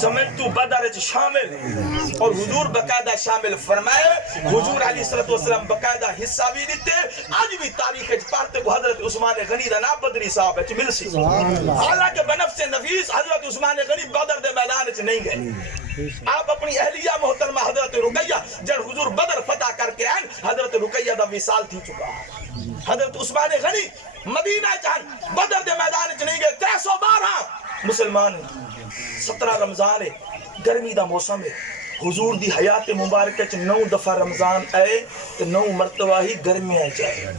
سمجھتو بدر شامل اور حضور باقاعدہ شامل فرمائے. حضور علیہ السلام باقاعدہ حصہ بھی دیتے. آج بھی تاریخ پڑھتے کو حضرت عثمان غنی دا نام بدری صاحب ہے مل سی. حالانکہ بنفس نفیس حضرت عثمان غنی بدر دے میدان چ نہیں گئے. آپ اپنی اہلیہ محترمہ حضرت رقیہ جن حضور بدر فتح کر کے آئیں, حضرت رقیہ دا وصال تھی چکا. حضرت عثمان غنی مدینہ چاہن بدر دے میدان چ نہیں گئے. 312 مسلمان 17 رمضان ہے, گرمی دا موسم ہے. حضور دی حیات مبارکہ چ 9 دفعہ رمضان آئے تو 9 مرتبہ ہی گرمی آئے چاہے.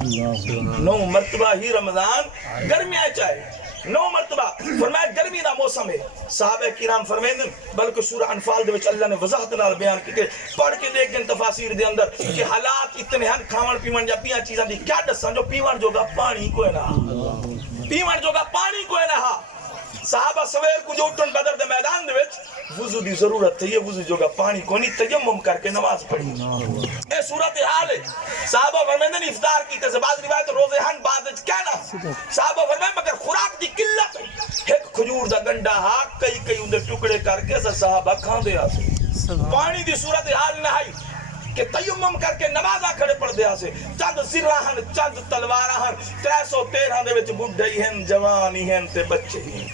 9 مرتبہ ہی رمضان گرمی آئے چاہے. 9 مرتبہ فرمایا گرمی دا موسم ہے. صحابہ کرام فرمائیں بلکہ سورہ انفال دے وچ اللہ نے وضاحت نال بیان کی. پڑھ کے دیکھ دیں تفاسیر دے اندر کہ حالات اتنے ہیں کھاون پیون یا پیاں چیزاں دی کیا دساں جو پیون جوگا پانی کوئی نہ, پیون جوگا پانی کوئی نہ. صحابہ سویر کو جو اٹھن بدر دے میدان دے وچ وضو دی ضرورت تھی. وضو جوگا پانی کو نہیں, تیمم کر کے نماز پڑھی. اے صورتحال ہے. صحابہ فرمائیں نے افطار کی تے بعض روایت روزے ہن بعد وچ کہنا. صحابہ فرمائیں مگر خوراک دی قلت ہے. ایک کھجور دا گنڈا ہا کئی اون دے ٹکڑے کر کے صحابہ کھاندے آسے. پانی دی صورتحال نہ ہے کہ تیمم کر کے نمازاں کھڑے پڑھ دے آسے. چند زرہ ہن چند تلواراں ہن 313 دے وچ بڈھے ہن جوان ہن تے بچے ہن.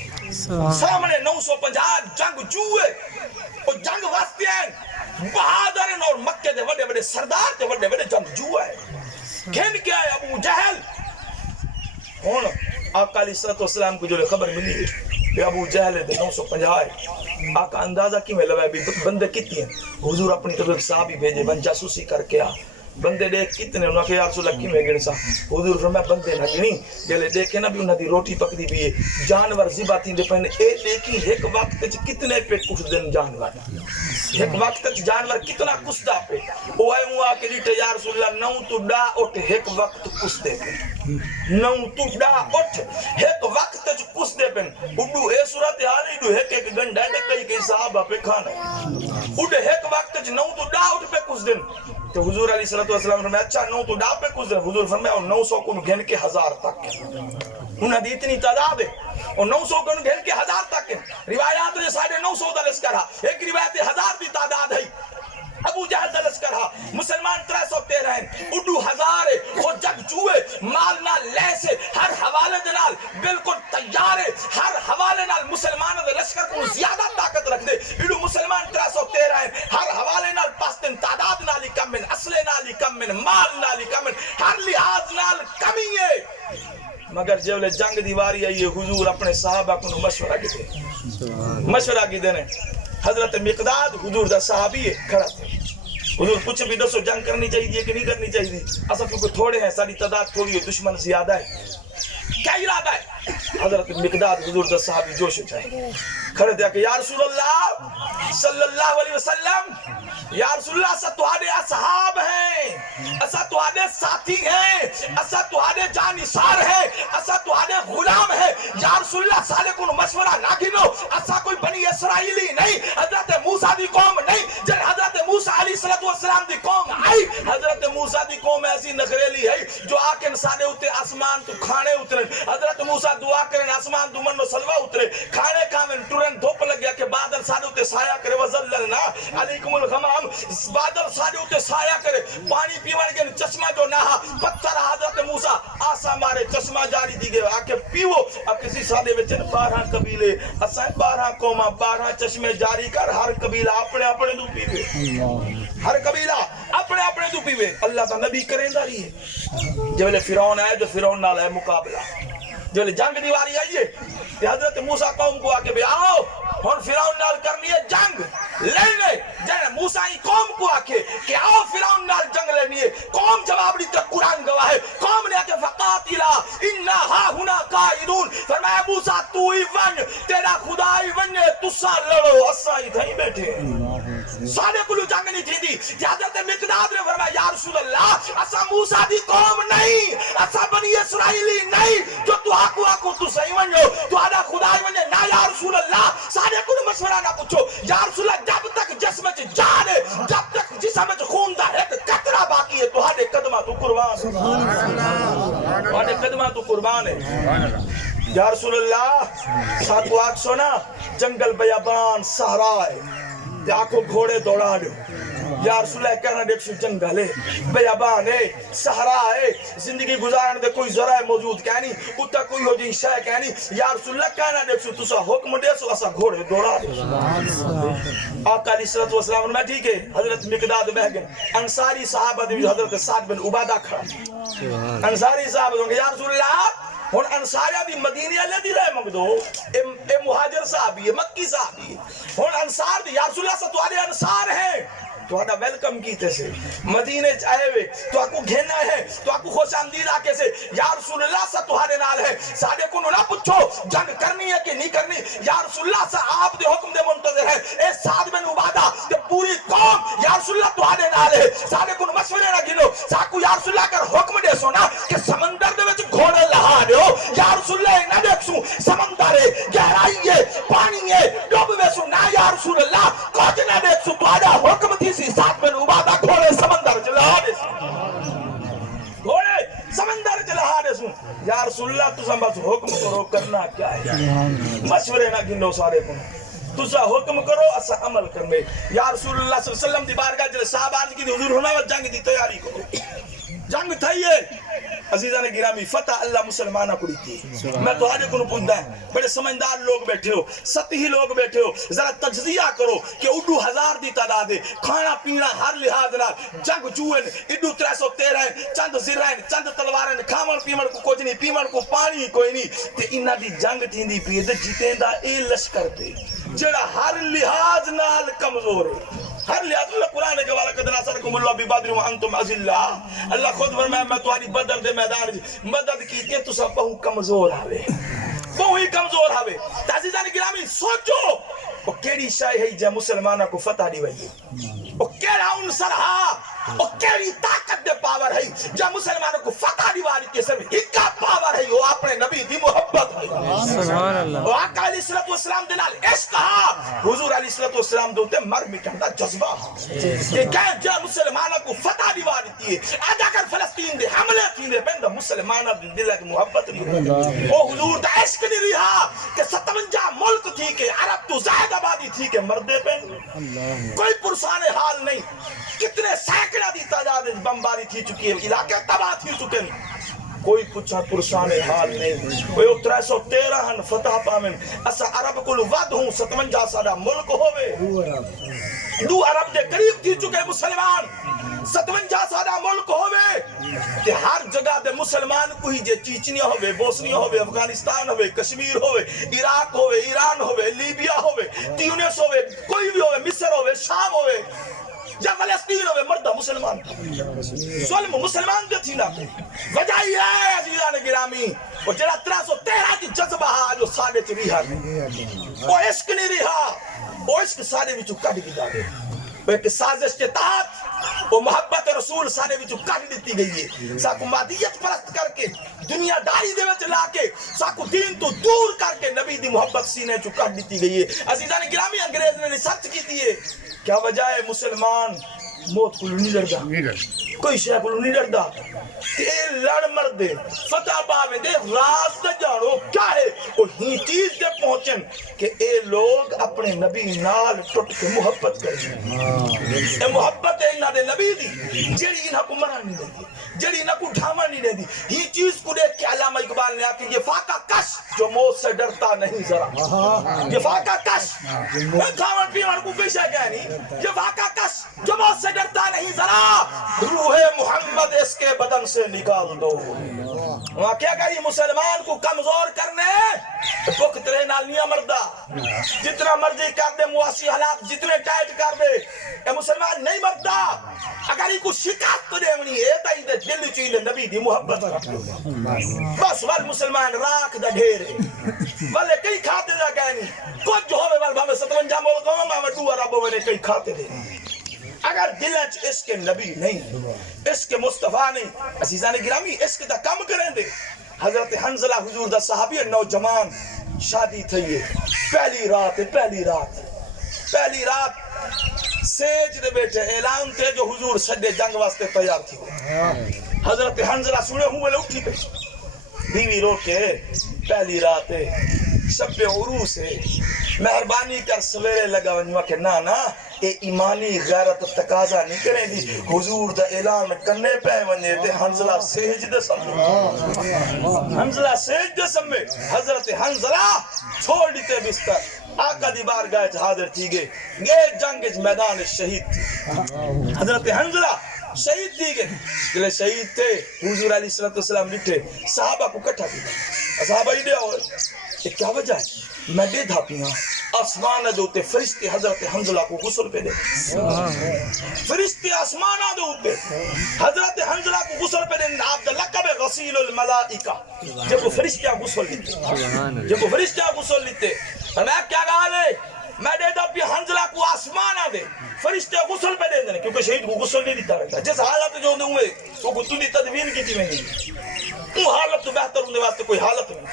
سامنے 950 جنگ جوئے اور جنگ واسطے ہیں بہادر اور مکے دے وڈے وڈے سردار تے وڈے وڈے جنگ جوئے ہیں. کھن کے آئے ابو جہل. ہون آقا علیہ السلام کو جو خبر ملی کہ ابو جہل دے 950 ہے. آقا اندازہ کی میں لوائے بھی بندے کتنی ہیں. حضور اپنی طرف صحابی بھیجے بن جاسوسی کر کے آ. بندے دیکھ کتنے انہوں نے کہا یا رسول اللہ کی میں گنے سا. حضور فرمایا بندے نہ گنی جلے دیکھے نا بھی انہوں دی روٹی پکڑی بھی ہے. جانور زبا تین دے پہنے اے دیکھی ایک وقت کتنے پہ کچھ دن جانور. ایک وقت جانور کتنا کسدا پہ. وہ آئے ہوں آکے لیٹے یا رسول اللہ نو تو ڈا اٹھ ایک وقت کسدے پہ. نو تو ڈا اٹھ ایک وقت کسدے پہ. اڈو اے صورتحال اڈو ایک گنڈا ہے کئی صحابہ پہ کھانا. اڈو ایک وقت نو تو ڈا اٹھ پہ کسدن. تو حضور علیہ السلام فرمایا اچھا 9 تو ڈا پہ کچھ دن. حضور فرمایا 900 کو گھن کے 1000 تک. انہاں دی اتنی تعداد ہے اور 900 کو گھن کے 1000 تک. روایات نے 950 دا لشکر ہے. ایک روایت 1000 دی تعداد ہے. ابو جہل دا لشکر ہے. مسلمان 313 ہیں. اڈو 1000 ہے. وہ جگ جوئے مال نال لیسے ہر حوالے دے نال بالکل تیار ہے. ہر حوالے نال مسلمانوں دے لشکر کو زیادہ طاقت رکھ دے. اڈو مسلمان 313 ہیں. ہر حوالے نال پاستن تعداد نال کم من اصل نال کم من مال نال کم من ہر لحاظ نال کمی ہے. مگر جب جنگ دیواری آئی حضور اپنے صحابہ کو مشورہ کی دے. مشورہ کی دینے حضرت مقداد حضور دا صحابی ہے کھڑا تھا. حضور پوچھے بھی دسو جنگ کرنی چاہیے کہ نہیں کرنی چاہیے. اصلا کیونکہ تھوڑے ہیں ساری تعداد تھوڑی ہے دشمن زیادہ ہے. کیا ارادہ ہے؟ حضرت مقداد حضور دا صحابی جوش چاہے کھڑے دیا کہ یا رسول اللہ صلی اللہ علیہ وسلم یا رسول اللہ اسا تہاڈے اصحاب ہیں, اسا تہاڈے ساتھی ہیں, اسا تہاڈے جانثار ہیں, اسا تہاڈے غلام ہیں. یا رسول اللہ سالے کو مشورہ نہ گنو. اسا کوئی بنی اسرائیلی نہیں, حضرت موسیٰ دی قوم نہیں. جن حضرت موسیٰ علیہ السلام دی قوم آئی, حضرت موسیٰ دی قوم ایسی نخریلی ہے جو آکن سالے ہوتے آسمان تو کھانے اترن. حضرت موسیٰ دعا کرن آسمان تو منو سلوہ اترے. کھانے کھاویں ٹرن دھوپ لگیا کہ بادل سالے ہوتے سایہ کرے وزللنا علیکم الغمام. بادل سالے ہوتے سایہ کرے. پانی پیوان کے چشمہ جو نہا پتھر حضرت موسیٰ آسا مارے چشمہ جاری دی گئے آکے پیو. اب کسی سالے وچن 12 قبیلے اسائیں 12 قوماں 12 چشمے جاری کر. ہر قبیلہ اپنے اپنے دو پیوے. ہر قبیلہ اپنے اپنے دو پیوے. اللہ تا نبی کریں داری ہے. جب فرعون آئے جو فرعون نال ہے مقابلہ. جب جنگ دیواری آئیے حضرت موسیٰ قوم کو آکے بھی آؤ ہون فرعون نال کرنی ہے جنگ لڑنے. جن موسیٰ ہی قوم کو آکے کہ آؤ فرعون نال جنگ لڑنی ہے. قوم جواب دیتا قرآن گواہ ہے. قوم نے آکے فقاتلا انا ہا ہنا قائدون. فرمایا موسیٰ تو ہی ون تیرا خدا ہی ون تسا لڑو اسا ہی تھیں بیٹھے. سارے کلو جنگ نہیں تھی دی. حضرت مقداد نے فرمایا یا رسول اللہ اسا موسیٰ دی قوم نہیں, اسا بنی اسرائیلی نہیں جو تو آکو تو صحیح ونجو تو آدھا خدا ہی ونجے. نا یا رسول اللہ سارے کلو مشورہ نہ پوچھو. یا رسول اللہ جب تک جسم چ جان ہے, جب تک جسم چ خون دا ایک قطرہ باقی ہے تو ہاڈے قدماں تو قربان ہے. ہاڈے قدماں تو قربان ہے. یا رسول اللہ ساتھ واق سونا جنگل بیابان صحرا ہے تے آکھو گھوڑے دوڑا دو یا رسول اللہ کہنا دیکھو جنگل ہے بیابان ہے صحرا ہے زندگی گزارن دے کوئی ذرائع موجود کہنی اتا کوئی ہو جی شے کہنی یا رسول اللہ کہنا دیکھو تسا حکم دے سو اسا گھوڑے دوڑا دو آقا علیہ الصلوۃ والسلام نے ٹھیک ہے حضرت مقداد بہ گئے انصاری صحابہ دی حضرت سعد بن عبادہ کھڑا انصاری صحابہ یا رسول اللہ ہن انصاریہ دی مدینہ لے دی رہے مگدو اے مہاجر صحابی ہے مکی صحابی ہے ہن انصار دی یا رسول اللہ سے تمہارے انصار ہیں تو آدھا ویلکم کیتے سے مدینے چاہے ہوئے تو آپ کو گھینا ہے تو آپ کو خوش آمدید آکے سے یا رسول اللہ سے تمہارے نال ہے سادے کو نہ پوچھو جنگ کرنی ہے کہ نہیں کرنی یا رسول اللہ سے آپ دے حکم دے منتظر ہے اے سعد بن عبادہ تے پوری قوم یا رسول اللہ تمہارے نال ہے سادے کو مشورے نہ گنو ساکو یا رسول اللہ کر حکم دے سو نا کہ سمندر دے وچ گھوڑے لہا دیو یا رسول اللہ نہ دیکھسو سمندر ہے گہرائی ہے پانی ہے ڈوب ویسو نہ یا رسول اللہ کچھ نہ دیکھسو تمہارا حکم تھی ساتھ میں عبادہ گھوڑے سمندر چلا دے گھوڑے سمندر چلا دے سوں یا رسول اللہ تو بس حکم کرو کرنا کیا ہے مشورے نہ گنو سارے کو تسا حکم کرو اسا عمل کرنے یا رسول اللہ صلی اللہ علیہ وسلم دی بارگاہ جلے صاحب عرض کی حضور ہونا جنگ دی تیاری کرو جنگ تھائیے عزیزان گرامی فتح اللہ مسلمانہ کو دیتی میں تو آجے کو پوچھتا ہے بڑے سمجھدار لوگ بیٹھے ہو سطحی لوگ بیٹھے ہو ذرا تجزیہ کرو کہ اڈو 1000 دی تعداد ہے کھانا پینا ہر لحاظ نہ جنگ جوئن اڈو 313 ہیں چند زرائن چند تلوارن کھامن پیمن کو کچھ نہیں پیمن کو پانی کوئی نہیں تے انہاں دی جنگ تھیندی پئی تے جیتیں دا اے لشکر تے جڑا ہر لحاظ نال کمزور ہے ہر لحاظ اللہ قرآن کے والا قد ناصرکم اللہ ببدر وانتم اذلہ اللہ خود فرمایا میں تمہاری بدر دے میدان مدد کیتے تو سب بہو کمزور ہوے بہو ہی کمزور ہوے عزیزان گرامی سوچو او کیڑی شے ہے جے مسلماناں کو فتح دی وئی او کیڑا عنصر ہا او کیڑی طاقت دے پاور ہے جے مسلمانوں کو فتح دی والی کے سب ایک پاور ہے وہ اپنے نبی دی محبت ہے سبحان اللہ آقا علیہ الصلوۃ والسلام دے نال عشق ہا حضور علیہ الصلوۃ والسلام دے تے مر مٹن دا جذبہ کہ جے مسلمانوں کو فتح دی والی تھی اج اگر فلسطین دے حملے تھیندے بند مسلماناں دے دل دی محبت نہیں او حضور دا عشق نہیں رہا کہ 57 ملک تھی کہ عرب تو زائد آبادی تھی کہ مردے پہ کوئی پرسان حال نہیں کتنے سینکڑا دی تعداد بمباری تھی چکی ہے علاقے تباہ تھی چکے کوئی پوچھا پرسان حال نہیں کوئی 313 ہن فتح پامن اسا عرب کو ود ہوں 57 سالہ ملک ہوئے دو عرب دے قریب تھی چکے مسلمان 57 سالہ ملک ہوئے کہ ہر جگہ دے مسلمان کو ہی جے چیچنیا ہوئے بوسنیا ہوئے افغانستان ہوئے کشمیر ہوئے عراق ہوئے ایران ہوئے لیبیا ہوئے تیونس ہوئے کوئی بھی ہوئے مصر ہوئے شام ہوئے یا فلسطین ہوئے مردہ مسلمان ظلم مسلمان دے تھی نا وجہ ہی ہے عزیزان گرامی وہ جڑا 313 کی جذبہ ہا جو سادے چ رہا وہ عشق نہیں رہا وہ عشق سادے وچ کڈ کے دے وہ ایک سازش کے تحت وہ محبت رسول سارے وچ کڈ دتی گئی ہے ساکو مادیت پرست کر کے دنیا داری دے وچ لا کے ساکو دین تو دور کر کے نبی دی محبت سینے چ کڈ دتی گئی ہے عزیزان گرامی انگریز نے ریسرچ کی ہے کیا وجہ ہے مسلمان موت کو نہیں ڈردا کوئی شے کو نہیں ڈردا تے لڑ مردے فتح پاویں دے راز تے جانو کیا ہے او ہی چیز تے پہنچن کہ اے لوگ اپنے نبی نال ٹٹ کے محبت کریں اے محبت ہے انہاں دے نبی دی جڑی انہاں کو مرا نہیں دیندی جڑی انہاں کو ڈھاما نہیں دیندی ہی چیز کو دیکھ کے علامہ اقبال نے کہا کہ یہ فاقہ کش جو موت سے ڈرتا نہیں ذرا یہ فاقہ کش کھاون پیون کو کوئی شے کہنی یہ فاقہ کش جو موت سے ڈرتا نہیں ذرا روح محمد اس کے بدن سے نکال دو وہاں کیا کہی مسلمان کو کمزور کرنے بک ترے نال نہیں مردہ جتنا مرضی کر دے مواسی حالات جتنے ٹائٹ کر دے اے مسلمان نہیں مردہ اگر ہی کو شکایت تو دے منی ہے تا ہی دے دل چیلے نبی دی محبت بس وال مسلمان راک دا ڈھیرے والے کئی کھاتے دا کہنی کچھ ہوئے وال بھامے 57 ملکوں میں دو عربوں میں کئی کھاتے دے اگر دلچ عشق نبی نہیں عشق مصطفیٰ نہیں عزیزان گرامی عشق دا کم کریں دے حضرت حنزلہ حضور دا صحابی نوجوان شادی تھی ہے پہلی رات سیج دے بیٹھے اعلان تھے جو حضور سڈے جنگ واسطے تیار تھی حضرت حنزلہ سنے ہوں بلے اٹھی پہ بیوی رو کے پہلی رات ہے شب عروس ہے مہربانی کر سویرے لگا ونجا کہ نا اے ایمانی غیرت تقاضا نہیں کرے دی حضور دا اعلان کرنے پہ ونجے تے حنزلہ سجدے سمجھے حنزلہ سجدے سمجھے حضرت حنزلہ چھوڑ دیتے بستر آقا دی بارگاہ حاضر تھی گئے یہ جنگ میدان شہید تھی حضرت حنزلہ شہید تھی گئے جلے شہید تھے حضور علیہ السلام بیٹھے صحابہ کو کٹھا کیا صحابہ ہی دیا ہوئے کہ کیا وجہ ہے میں دے دھا پینا آسمان دوتے فرشتے حضرت حنزلہ کو غسل پہ دے فرشتے آسمان دوتے حضرت حنزلہ کو غسل پہ دے آپ دا لقب غسیل الملائکہ جب وہ فرشتے غسل لیتے جب وہ فرشتے غسل لیتے میں کیا کہا لے میں دے دا پی حنزلہ کو آسمان دے فرشتے غسل پہ دے دیں کیونکہ شہید کو غسل نہیں دیتا رہتا جس حالت جو ہوئے وہ گتنی تدوین کی تھی میں نہیں وہ حالت تو بہتر ہونے واسطے کوئی حالت نہیں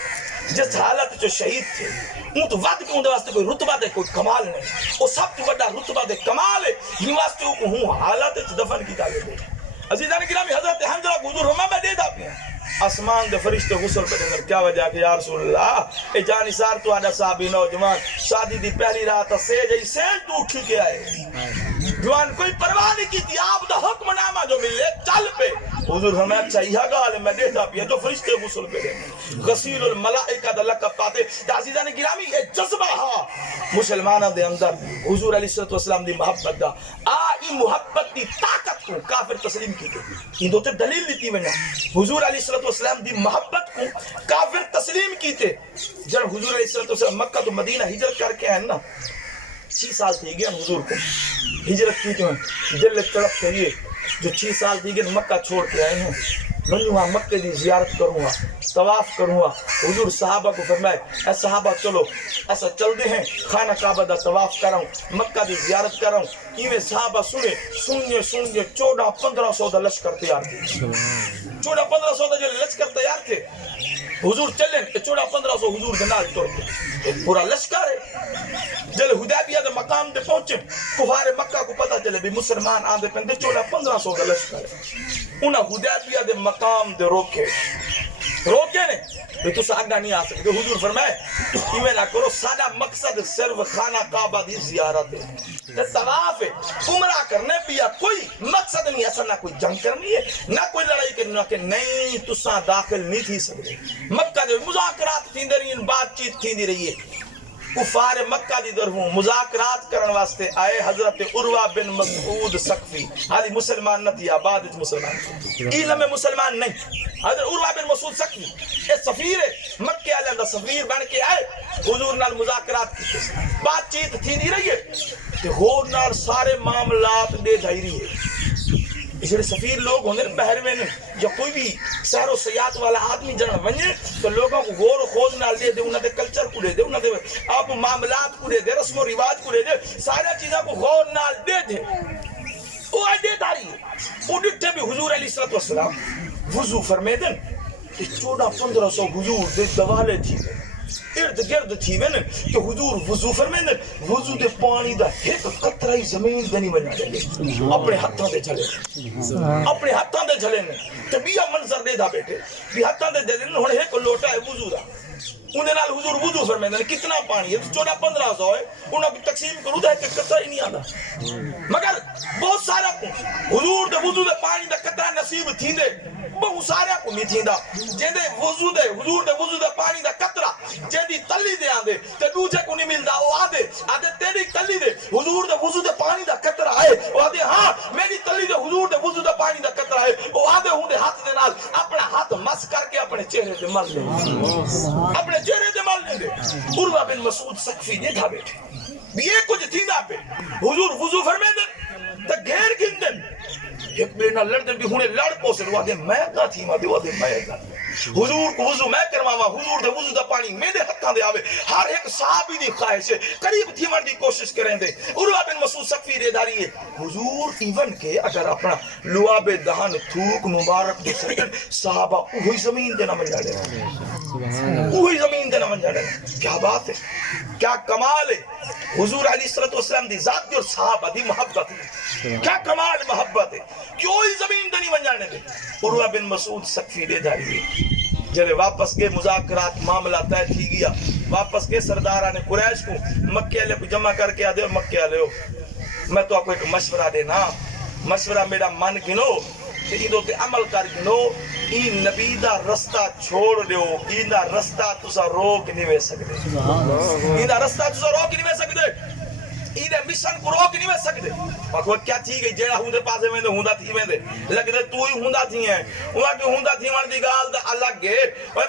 جس حالت جو شہید تھے وہ تو وقت کے ہونے واسطے کوئی رتبہ دے کوئی کمال نہیں وہ سب تو بڑا رتبہ دے کمال ہے یہ واسطے کو ہوں حالت دفن کی تعلیم دے عزیزان گرامی حضرت حنزلہ کو حضور میں دے دا پیا آسمان دے فرشتے غسل پہ دے کیا وجہ کہ یا رسول اللہ اے جانی سار تو آدھا صحابی نوجوان شادی دی پہلی رات سیج ای سیج تو اٹھی کے آئے جوان کوئی پرواہ نہیں کی تھی آپ دا حکم نامہ جو ملے چل پہ حضور ہمیں اچھا یہ گال میں دیتا پیا جو فرشتے غسل پہ دے غسیل الملائکہ دا لقب پاتے عزیزان گرامی یہ جذبہ ہا مسلمانہ دے اندر حضور علیہ السلام دی محبت دا آئی محبت دی طاقت کو کافر تسلیم کی گئی یہ دو تے دلیل لیتی وجہ حضور علیہ السلام دی محبت کو کافر تسلیم کیتے جب حضور علیہ السلام مکہ تو مدینہ ہجرت کر کے آئے نا 6 سال تھی گئے حضور کو ہجرت کی جو ہیں دل تڑپ کے لیے جو 6 سال تھی گئے مکہ چھوڑ کے آئے ہیں میں وہاں مکہ دی زیارت کروں گا طواف کروں گا حضور صحابہ کو فرمائے اے صحابہ چلو ایسا چل دے ہیں خانہ کعبہ دا طواف کراؤں مکہ دی زیارت کراؤں ایویں صحابہ سنے 1400-1500 دا لشکر تیار تھے 1400-1500 دا جو لشکر تیار تھے حضور چلیں 1400-1500 حضور کے نال توڑ کے پورا لشکر ہے جل حدیبیہ دے مقام دے پہنچے کفار مکہ کو پتہ چلے بھی مسلمان آندے پہنچے 1400-1500 دا لشکر ہے انہاں حدیبیہ دے مقام دے روکے نے بھی تو آگاہ نہیں آ سکتے حضور فرمائے ایویں نہ کرو سادہ مقصد صرف خانہ کعبہ دی زیارت ہے طواف ہے عمرہ کرنے پیا کوئی مقصد نہیں ایسا نہ کوئی جنگ کرنی ہے نہ کوئی لڑائی کرنی ہے کہ نہیں تساں داخل نہیں تھی سکتے مکہ دے مذاکرات تھی رہی ہیں بات چیت تھی رہی ہے کفار مکہ دی طرفوں مذاکرات کرن واسطے آئے حضرت عروہ بن مسعود ثقفی حالی مسلمان نہ تھی آباد مسلمان علم مسلمان نہیں حضرت عروہ بن مسعود ثقفی اے سفیر ہے مکہ علیہ دا سفیر بن کے آئے حضور نال مذاکرات کی بات چیت تھی نہیں رہی ہے کہ ہور نال سارے معاملات دے جائی رہی ہے اسے سفیر لوگ ہوندے بحر میں یا کوئی بھی سیر و سیاحت والا آدمی جنہ ونجے تو لوگوں کو غور و خوض نال دے دے انہاں دے کلچر کو دے دے انہاں دے آپ معاملات کو دے دے رسم و رواج کو دے دے سارے چیزوں کو غور نال دے دے وہ دے داری وہ ڈٹھے بھی حضور علیہ السلام وضو فرمے دن کہ 1400-1500 حضور دے دوالے تھی ارد گرد تھی میں کہ حضور وضو فرمے دن وضو دے پانی دا ایک قطرہ زمین دنی بنا دے اپنے ہاتھوں دے جھلے اپنے ہاتھوں دے جھلے نے طبیعہ منظر دے دا بیٹے بھی ہاتھوں دے دے انہوں نے ایک لوٹا ہے وضو دا انہیں نال حضور وضو فرمے دن کتنا پانی ہے 1400-1500 ہے انہوں کو تقسیم کرو دا کہ قطرہ ہی نہیں آدھا مگر بہت سارا کو حضور دے وضو دے پانی دا قطرہ نصیب تھی دے بہت سارا کو نہیں تھیندا جن دے وضو دے حضور دے وضو دے پانی دا قطرہ جن دی تلی دے آندے تے دوجے کو نہیں ملدا او آدے تیری تلی دے حضور دے وضو دے پانی دا قطرہ ہے او آدے ہاں میری تلی دے حضور دے وضو دے پانی دا قطرہ ہے او آدے ہوں دے ہاتھ دے نال اپنا ہاتھ مس کر کے اپنے چہرے تے مل لے اپنے چہرے تے مل لے عروہ بن مسعود ثقفی دے تھا بیٹھے بھی یہ کچھ تھیندا پہ حضور وضو فرمے دے تے گھیر گندن ایک میرے نال لڑدن بھی ہونے لڑ پوسن وادے میں گا تھی مادے وادے میں گا حضور کو وضو میں کرواواں حضور دے وضو دا پانی میرے ہتھاں دے آوے ہر ایک صحابی دی خواہش ہے قریب تھیون دی کوشش کریں دے عروہ بن مسعود ثقفی دے داری ہے حضور ایون کے اگر اپنا لعاب دہن تھوک مبارک دے سکن صحابہ وہی زمین دے نہ من جاڑے وہی زمین دے نہ من جاڑے کیا بات ہے کیا کمال ہے حضور علیہ السلام دی ذات دی اور صحابہ دی محبت ہے کیا کمال محبت ہے کوئی زمین دے نہیں من جانے دے عروہ بن مسعود ثقفی دے داری ہے جلے واپس کے مذاکرات معاملہ طے تھی گیا واپس کے سرداران قریش کو مکے والے کو جمع کر کے آدھے مکے والے ہو میں تو آپ کو ایک مشورہ دینا مشورہ میرا من گنو کہ ایدو تے عمل کر گنو این نبی دا رستہ چھوڑ دیو این دا رستہ تسا روک نہیں وے سکتے این دا رستہ تسا روک نہیں وے سکتے این مشن کو روک نہیں وے سکتے وقت کیا تھی گئی جیڑا ہوندے پاسے میں دے ہوندہ تھی میں دے لگتے تو ہی ہوندہ تھی ہیں وہاں کہ ہوندہ تھی وہاں دی گال دا الگ گے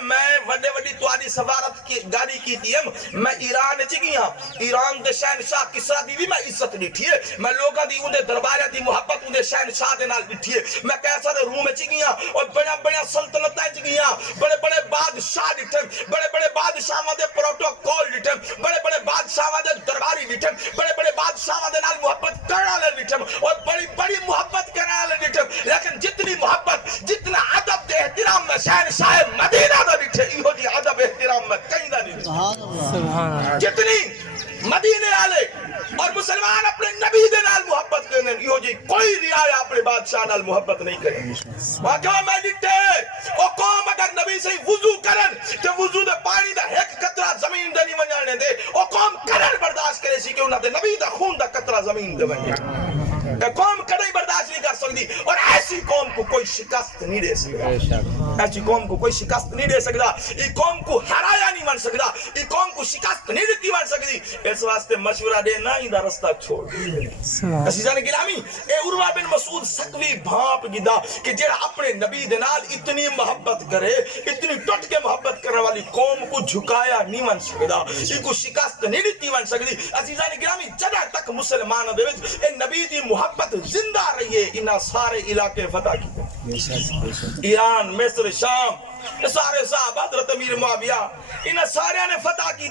میں وڈے وڈی تواری سفارت کی گاڑی کی تھی میں ایران چی گیا ایران دے شہنشاہ کسرا دی بھی میں عزت ڈٹھی ہے میں لوگاں دی اندے دربارہ دی محبت اندے شہنشاہ دے نال ڈٹھی ہے میں کیسا دے روم چی گیا اور بڑا بڑا سلطنتیں چی گیا بڑے بڑے بادشاہ ڈٹھے بڑے بڑے بادشاہ دے پروٹوکول ڈٹھے بڑے بڑے بادشاہ دے درباری ڈٹھے بڑے بڑے بادشاہ دے نال محبت کرنا لے ڈٹھے اور بڑی بڑی محبت کرنا لے ڈٹھے لیکن جتنی محبت جتنا ادب دے احترام میں شہنشاہ مدینہ دا ڈٹھے ایہو جی ادب احترام میں کہیں دا نہیں ڈٹھے جتنی مدینے والے اور مسلمان اپنے نبی دے نال محبت کرنے ایہو جی کوئی رعایا اپنے بادشاہ نال محبت نہیں کرے واقعہ میں ڈٹھے او قوم اگر نبی سے وضو کرن کہ وضو دے پانی دا ایک قطرہ زمین دے نہیں ونجانے دے او قوم کرن برداشت کرے سی کہ انہاں دے نبی دا خون دا قطرہ زمین دے ونجانے کہ قوم کدی برداشت نہیں کر سکتی اور ایسی قوم کو کوئی شکست نہیں دے سکتا ایسی قوم کو کوئی شکست نہیں دے سکتا یہ قوم کو ہرایا نہیں بن سکتا یہ قوم کو شکست نہیں دیتی بن سکتی اس واسطے مشورہ دینا ہی دا رستہ چھوڑ عزیزان گرامی اے عروہ بن مسعود سکوی بھانپ گدا کہ جڑا اپنے نبی دے نال اتنی محبت کرے اتنی ٹوٹ کے محبت کرنے والی قوم کو جھکایا نہیں بن سکتا یہ کو شکست نہیں دیتی بن سکتی عزیزان گرامی جگہ تک مسلمان دے وچ اے نبی دی محبت زندہ رہی ہے انہاں سارے علاقے فتح کی ایران مصر شام سارے صاحب حضرت امیر معاویہ انہاں سارے نے فتح کی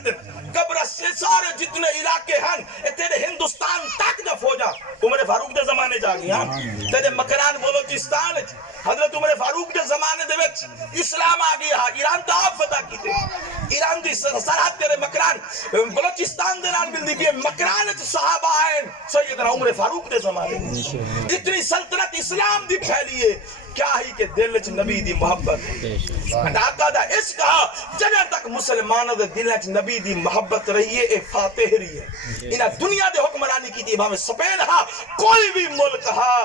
قبر سے سارے جتنے علاقے ہیں تیرے ہندوستان تک دا فوجا عمر فاروق دے زمانے جا گیا تیرے مکران بلوچستان حضرت عمر فاروق دے زمانے دے وچ اسلام آ گیا ایران تا آپ فتح کیتے ایران دی سرحد تیرے مکران بلوچستان دے نال ملدی بھی مکران وچ صحابہ ہیں سیدنا عمر فاروق دے زمانے اتنی سلطنت اسلام دی پھیلی ہے کیا ہی کہ دل وچ نبی دی محبت آقا دا عشق جگہ تک مسلمان دے دل وچ نبی دی محبت رہی ہے اے فاتح رہی ہے انہاں دنیا دے حکمرانی کی تھی بھاویں سپین ہا کوئی بھی ملک ہا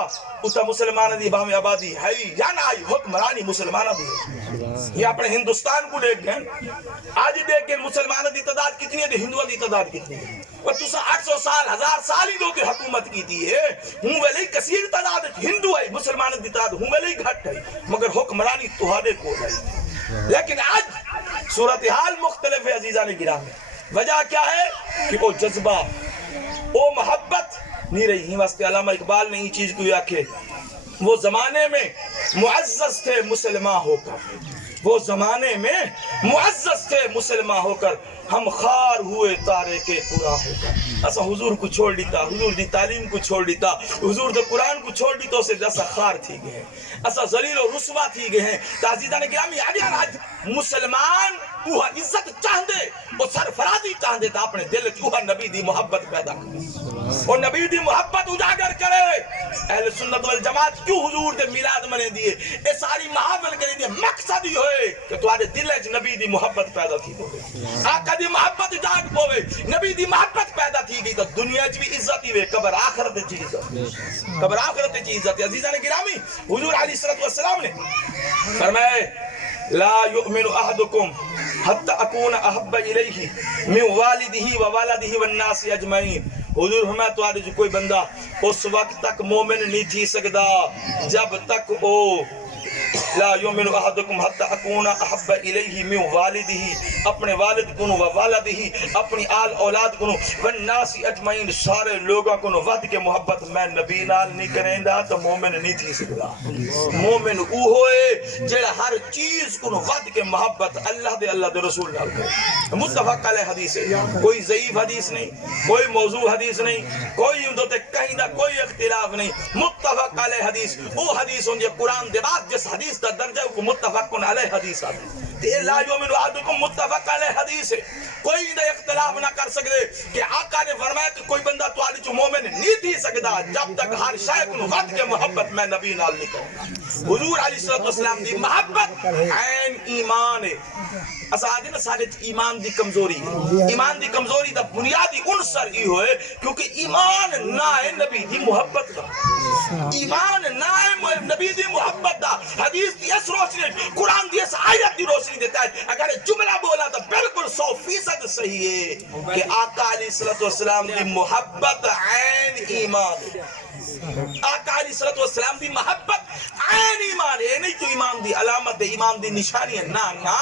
اتا مسلمان دی بھاویں آبادی ہے یا نہ ہے حکمرانی مسلمان دی ہے یہ اپنے ہندوستان کو دیکھ گئے آج دیکھ گئے مسلمان دی تعداد کتنی ہے ہندوؤں دی تعداد کتنی ہے اور تسا 800 سال 1000 سال ہی دو کے حکومت کی تھی ہے ہوں ویلے کثیر تعداد ہندو ہے مسلمان دی تعداد ہوں ویلے گھٹ ہے مگر حکمرانی تہاڈے کو ہے لیکن آج صورتحال مختلف ہے عزیزان گرامی وجہ کیا ہے کہ وہ جذبہ وہ محبت نہیں رہی واسطے علامہ اقبال نے یہ چیز کو آکھے وہ زمانے میں معزز تھے مسلمان ہو کر وہ زمانے میں معزز تھے مسلمان ہو کر ہم خار ہوئے تارے کے پورا ہو کر ایسا حضور کو چھوڑ دیتا حضور دی تعلیم کو چھوڑ دیتا حضور دے قرآن کو چھوڑ دیتا اسے جیسا خار تھی گئے ہیں ایسا ذلیل و رسوا تھی گئے ہیں تعزیزان گرامی آگیا آج مسلمان اوہا عزت چاہندے وہ سرفرازی چاہندے تا اپنے دل اوہا نبی دی محبت پیدا کرے اور نبی دی محبت اجاگر کرے اہل سنت والجماعت کیوں حضور دے میلاد منے دیئے اے ساری محافل کرے دیئے مقصد ہی ہوئے کہ تمہارے دل ہے نبی دی محبت پیدا تھی ہوئے آقا دی محبت جاگ پوے نبی دی محبت پیدا تھی گئی تو دنیا بھی عزت ہی ہوئے قبر آخرت چی عزت قبر آخرت چی عزت عزیزان گرامی حضور علیہ السلام نے فرمائے لا يؤمن احدكم حتى اكون احب اليه من والده ووالده والناس اجمعين حضور ہمیں تو آج کوئی بندہ اس وقت تک مومن نہیں تھی سکتا جب تک او لا یؤمن احدکم حتی اکون احب الیہ من والدہ اپنے والد کنو و والدہ اپنی آل اولاد کنو والناس اجمعین سارے لوگاں کنو ود کے محبت میں نبی نال نہیں کریں دا تو مومن نہیں تھی سکتا مومن او ہوئے جڑا ہر چیز کنو ود کے محبت اللہ دے رسول نال کرے متفق علیہ حدیث ہے کوئی ضعیف حدیث نہیں کوئی موضوع حدیث نہیں کوئی اندو تے کہیں دا کوئی اختلاف نہیں متفق علیہ حدیث او حدیث ہوں یہ قرآن دے بعد جس حدیث دا درجہ کو متفقن علیہ حدیث آتی تے لا یؤمن احدکم متفق علیہ حدیث ہے کوئی نہ اختلاف نہ کر سکتے کہ آقا نے فرمایا کہ کوئی بندہ تو آلی جو مومن نہیں تھی سکتا جب تک ہر شاید کو وقت کے محبت میں نبی نال نہیں کہوں حضور علیہ السلام دی محبت عین ایمان ہے اسادی نا سارے ایمان دی کمزوری ہے ایمان دی کمزوری دا بنیادی عنصر ہی ہوئے کیونکہ ایمان نہ ہے نبی دی محبت دا ایمان نہ ہے نبی دی محبت دا حدیث دی اس روشنی قرآن دی اس آیت دی روشنی دیتا ہے اگر جملہ بولا تو بالکل 100% صحیح ہے کہ آقا علیہ السلام دی محبت عین ایمان ہے آقا علیہ السلام دی محبت عین ایمان ہے نہیں تو ایمان دی علامت ہے ایمان دی نشانی ہے نا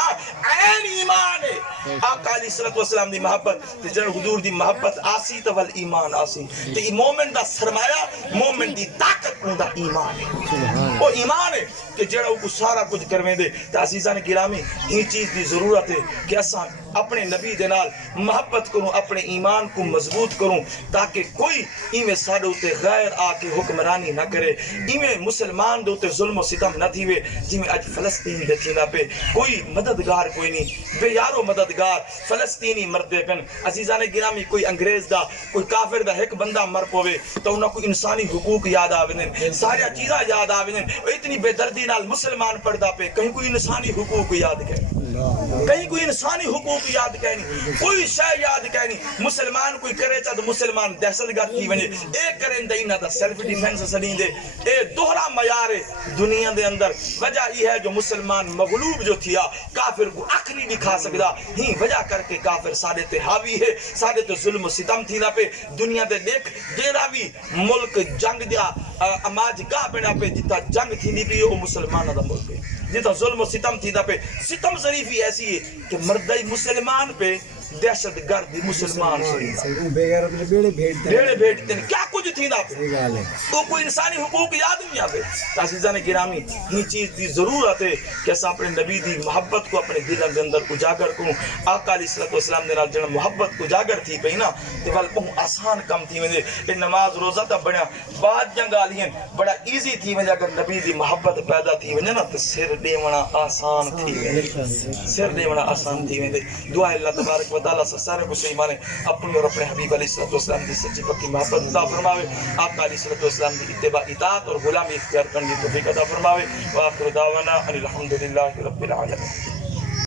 عین ایمان ہے آقا علیہ السلام دی محبت تے جڑا حضور دی محبت آسی تو ول ایمان آسی تے مومن دا سرمایہ مومن دی طاقت دا ایمان ہے وہ ایمان ہے کہ جڑا کو سارا کچھ کرویں دے تے عزیزان گرامی یہ چیز دی ضرورت ہے کہ اساں اپنے نبی دے نال محبت کروں اپنے ایمان کو مضبوط کروں تاکہ کوئی ایویں ساڈے تے غیر آ کے حکمرانی نہ کرے ایویں مسلمان دے تے ظلم و ستم نہ تھیوے جویں اج فلسطین دے تھینا پہ کوئی مددگار کوئی نہیں بے یارو مددگار فلسطینی مردے پن عزیزان گرامی کوئی انگریز دا کوئی کافر دا ایک بندہ مر پوے تو انہاں کو انسانی حقوق یاد آویں ساری چیزاں یاد آویں اتنی بے دردی نال مسلمان پڑھدا پہ کہیں کوئی انسانی حقوق یاد کرے کہیں کوئی انسانی حقوق یاد کہنی کوئی شے یاد کہنی مسلمان کوئی کرے چاہ تو مسلمان دہشت گرد تھی ونے اے کریں دے نہ تا سیلف ڈیفنس سنیں دے اے دوہرا معیار دنیا دے اندر وجہ یہ ہے جو مسلمان مغلوب جو تھیا کافر کو اکھ نہیں دکھا سکدا ہی وجہ کر کے کافر سارے تے حاوی ہے سارے تے ظلم و ستم تھی نہ پہ دنیا دے دیکھ جیڑا بھی ملک جنگ دیا اماج گاہ بنا پہ جتا جنگ تھی نہیں بھی وہ مسلمان دا ملک ہے جتا ظلم و ستم تھی نہ پہ ستم ظریفی ایسی ہے کہ مردائی مسلمان پہ دہشت گرد مسلمان بیڑے بھیڑتے ہیں کیا کچھ تھی نا تو کوئی انسانی حقوق یاد نہیں آتے عزیزان گرامی یہ چیز دی ضرورت ہے کہ ایسا اپنے نبی دی محبت کو اپنے دل کے اندر اجاگر کروں آقا علیہ السلام نے جنہ محبت اجاگر تھی پہی نا تو وال بہت آسان کم تھی میں دے نماز روزہ تا بڑا بعد جنگ آلیں بڑا ایزی تھی میں اگر نبی دی محبت پیدا تھی میں نا تو سر دیونا آسان تھی میں سر دیونا آسان تھی میں دے دعا اللہ تبارک و تعالیٰ سارے کو ایمان اپنی اور اپنے حبیب علیہ السلام کی سچی پکی محبت عطا فرماوے آقا علیہ السلام کی اتباع اطاعت اور غلامی اختیار کرنے کی توفیق عطا فرماوے وآخر دعوانا ان الحمدللہ رب العالمین